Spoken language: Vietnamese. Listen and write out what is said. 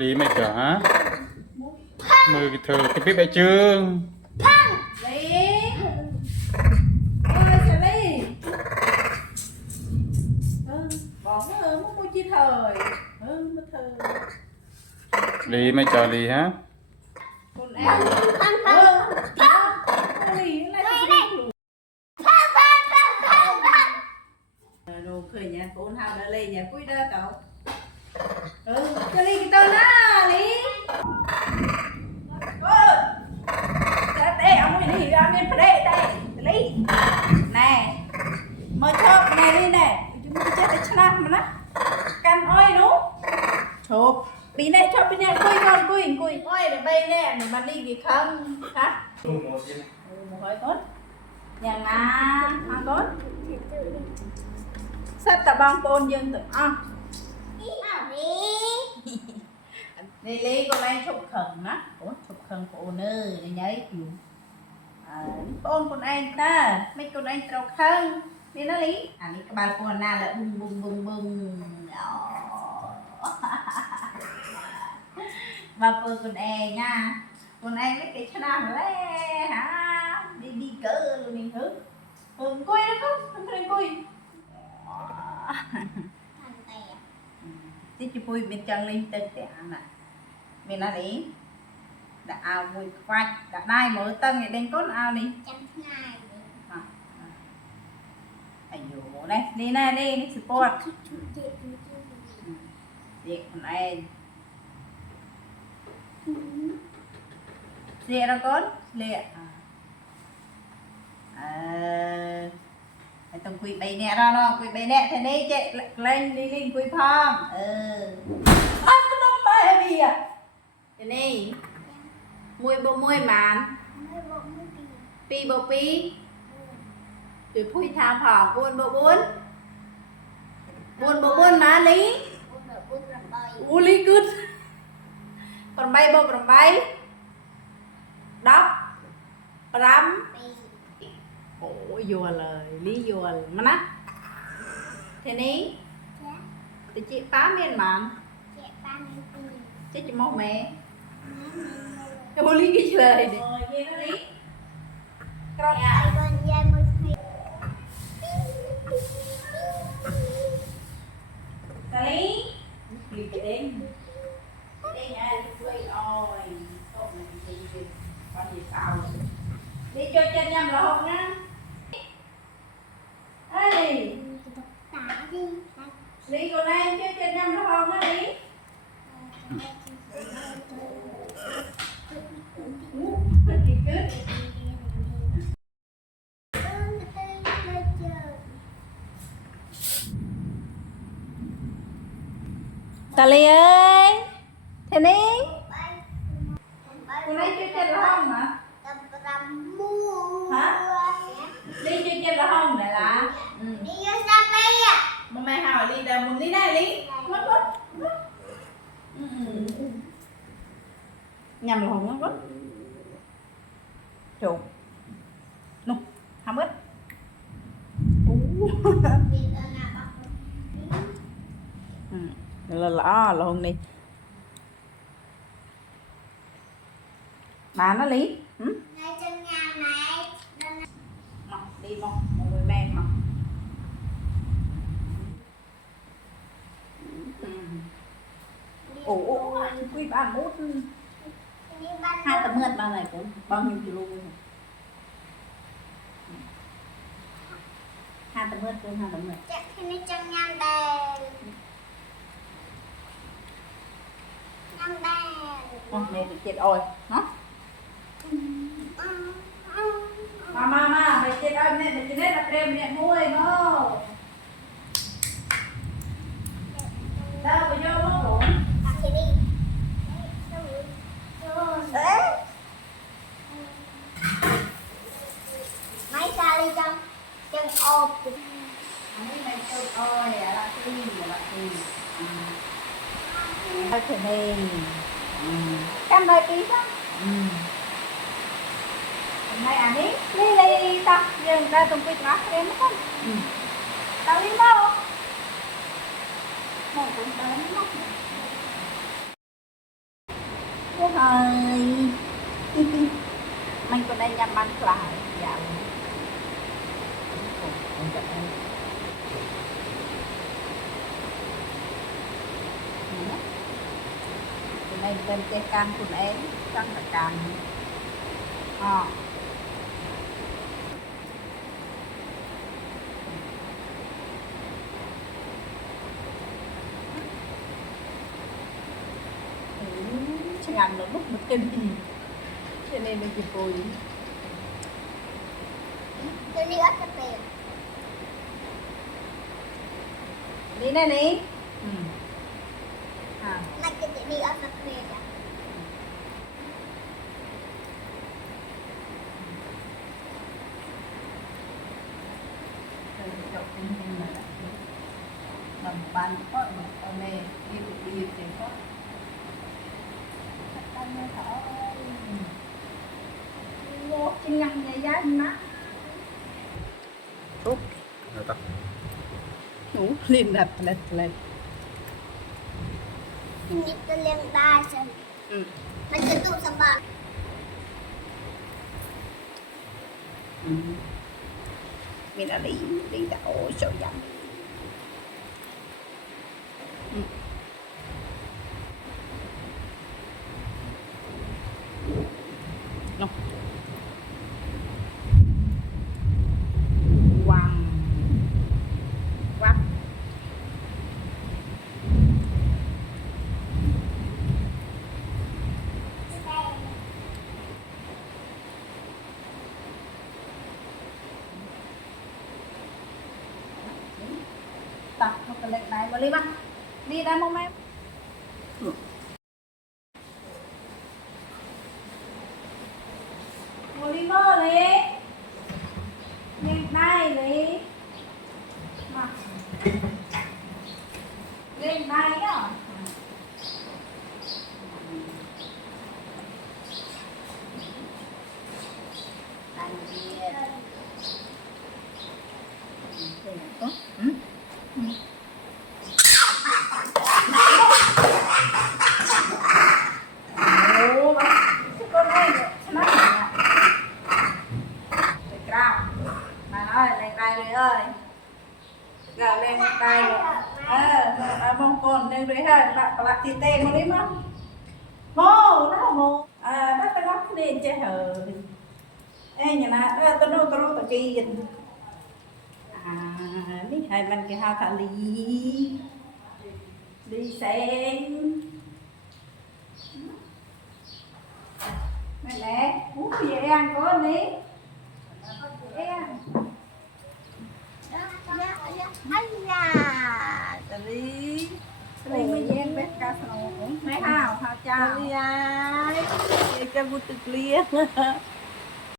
lý mày chở hả mười cái thờ cái biết bẹ chương Lý ơi sao Lý bỏ nó mua chi thời mất thời lý mày chở lý hả con em Lý lại đồ khởi nhà con hào đã lên nhà cuối đó cậu cho Lý cái tên á Lý đây ông ấy đi ra bên đây đây Lý nè mới chớp này đi nè chúng ta chết cái chăn mà nó căn oi đúng chụp bí này chụp bên này cùi oi để bay nè mà đi gì không hả một hơi tốt nhà na ăn tốt sát tập băng côn dương tự ăn đi Lý con em chụp khẩn á chụp khẩn của nữ để nháy kiểu con em ta mấy con em trâu khăn đi nó Lý Lý các bạn con na là bung mà vừa con em nha con em mấy cái chân nào lẽ hả đi cỡ luôn mình thử cùi đó không lên cùi tí chú bùi bên chân lên tên để ăn nè mình nói đi đã ao mùi khoai đã nai mở tân thì đen cốt ao đi ai dụ đây đi nè đi support việc con em lẹ ra con lẹ tông quỳ bay nè ra nó quỳ bay nè thế này chạy lên đi lên quỳ phong cái nó bay gì à cái này môi màn pi bộ pi rồi phui tham phỏng buôn má Lý Lý cứt còn bay bộ còn bay đắp rắm ôi vô lời Lý vô mà nè thế ní thì chị phá miền mặn chứ chị mong mẹ vô Lý cái lời đi nghe nó Lý Lý Lý cái đen nhà quay ôi tốt này thì có gì sao đi cho chân nhầm là không nhá ê Lý con em cho chân nhầm là không á Lý Tà Lý ơi thế ní con ấy chưa chân là không hả đi chưa chân là không này là mà mày hỏi đi đâu muốn đi đây Lý mất nhầm là không mất chủ nụ không mất là hôm đi bà nó Lý đi một người men mà quý bà mút 2 tấm ngân bao này cũng bao nhiêu kilo rồi 2 tấm ngân cũng 2 tấm ngân chắc thì nó trong nhăn đèn này bị chết ôi nó mà mày chết ơi mày chết đấy là krem nè nuôi nó đâu bây giờ nó rồi mấy xa đi trong chân ôm mấy này chân ôi là gì thế này cam đôi tí đó này anh đi đi ta nhưng ra tung quýt ngắt em không tao đi đâu một cũng tới mất em tên cái cam của em cam là cam chẳng hạn nó lúc một kinh gì cho nên mình chỉ vui Tôi đi ở cà phê. đi đây đi Mai tôi đi ở cà phê à? làm ban có ở đây đi thì có vô chân nhăn nhà giá má Tốt. Rồi ta. ngủ liền đập lên Hindi ko lang basa. Magkatu sa bag. mình đã đi đậu sầu dặm no quăng quăng tập một cái lệnh này mà đi mà đi ra mong em một đi mơ đi lên đây đi mà lên đây á anh kia có ồ con này nó cao mà nói lên đây rồi ơi gạo lên đây rồi mong con lên đây ha bạn thì tên mà đi mà mô nó mô nó ta ngóc lên chơi hờ ê nhà nó tôi đâu tôi kia biết hai mình cái hao thả đi xem mẹ uống gì ăn có đi ăn Ay na. đi mới dán bé cá sấu mấy hao cha Ay. cho bút tực lia